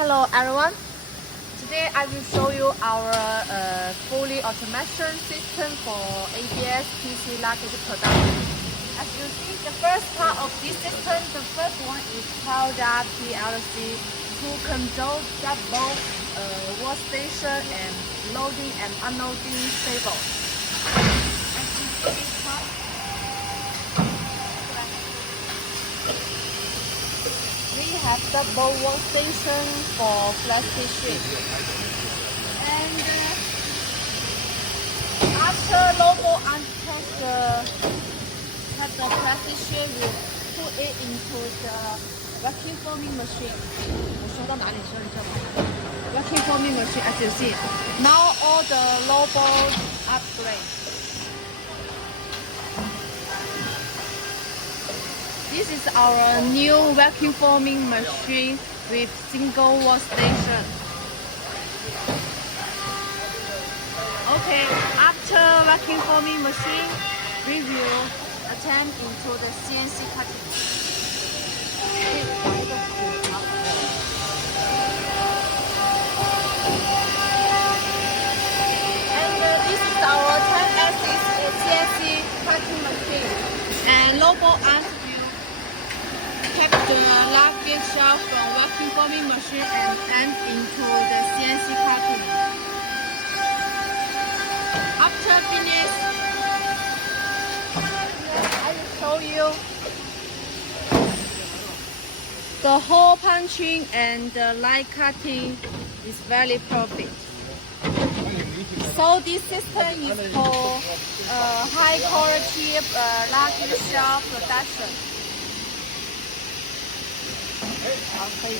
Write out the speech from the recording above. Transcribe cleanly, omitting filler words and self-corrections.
Hello everyone. Today I will show you our fully automation system for ABS PC luggage production. As you see, the first part of this system, the first one is called the PLC to control double workstation and loading and unloading stable. As you see this part, we have double workstation for plastic sheet. And after logo untouch the plastic sheet, we put it into the vacuum forming machine. Vacuum forming machine, as you see. Now all the logo upgrade. This is our new vacuum forming machine with single workstation. Okay, after vacuum forming machine, we will attempt into the CNC cutting. And this is our 10-axis CNC cutting machine. And logo arms take the luggage shelf from vacuum forming machine and send into the CNC cutting. After finish, I will show you the hole punching and the line cutting is very perfect. So this system is for high quality luggage shelf production. Okay.